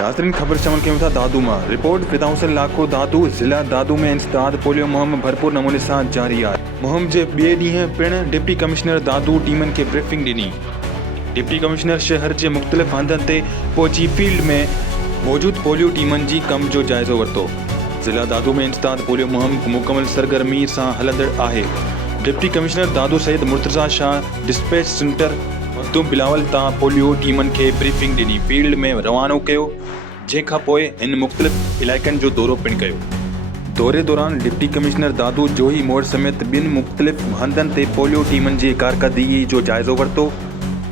नाज़रीन ख़बर शामिल कयूं था दादू मां रिपोर्ट फिदाउसन लाखो दादू ज़िला दादू में इंसदाद पोलियो मुहिम भरपूर नमूने सां जारी आहे। मुहिम जे ॿिए ॾींहुं पिणु डिप्टी कमिश्नर दादू टीमनि खे ब्रीफिंग ॾिनी। डिप्टी कमिश्नर शहर जे मुख़्तलिफ़ हंधनि ते पहुची फील्ड में मौजूदु पोलियो टीमनि जी कम जो जाइज़ो वरितो। ज़िला दादू में इंसदाद पोलियो मुहिम मुकमल सरगर्मी सां हलंदड़ आहे। डिप्टी कमिश्नर दादू सईद मुर्तज़ा शाह डिस्पैच सेंटर मखदूम बिलावल तां पोलियो टीमनि खे ब्रीफिंग ॾिनी, फील्ड में रवानो कयो, जंहिंखां पोइ हिन मुख़्तलिफ़ इलाइक़नि जो दौरो पिणु कयो। दौरे दौरान डिप्टी कमिश्नर दादू जोही मोड़ समेत ॿिनि मुख़्तलिफ़ हंधनि ते पोलियो टीमनि जी कारकर्दगी जो जाइज़ो वरितो।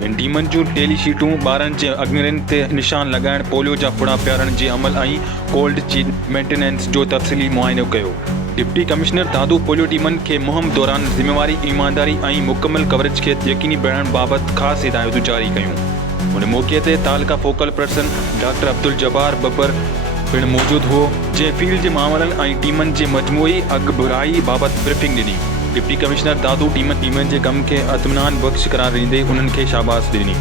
इन टीमनि जूं टेली शीटूं, ॿारनि जे अङिरियुनि ते निशान लॻाइण, पोलियो जा फुड़ा पियारण जे अमल ऐं कोल्ड चेन मेंटेनेंस जो तफ़सीली मुआइनो कयो। डिप्टी कमिश्नर दादू पोलियो टीमनि खे मुहिम दौरान ज़िम्मेवारी, ईमानदारी ऐं मुकमल कवरेज खे यकीनी बणाइण बाबति ख़ासि हिदायतूं जारी कयूं। उन मौक़े ते तालका focal person doctor Abdul Jabbar Babbar पिणु मौजूदु हो, जंहिं फील्ड जे मामलनि ऐं टीमनि जे मजमूई अॻुभराई बाबति ब्रीफिंग ॾिनी। डिप्टी कमिश्नर दादू टीमनि जे कम खे इत्मिनान बख़्श करार ॾींदे उन्हनि खे शाबाश ॾिनी।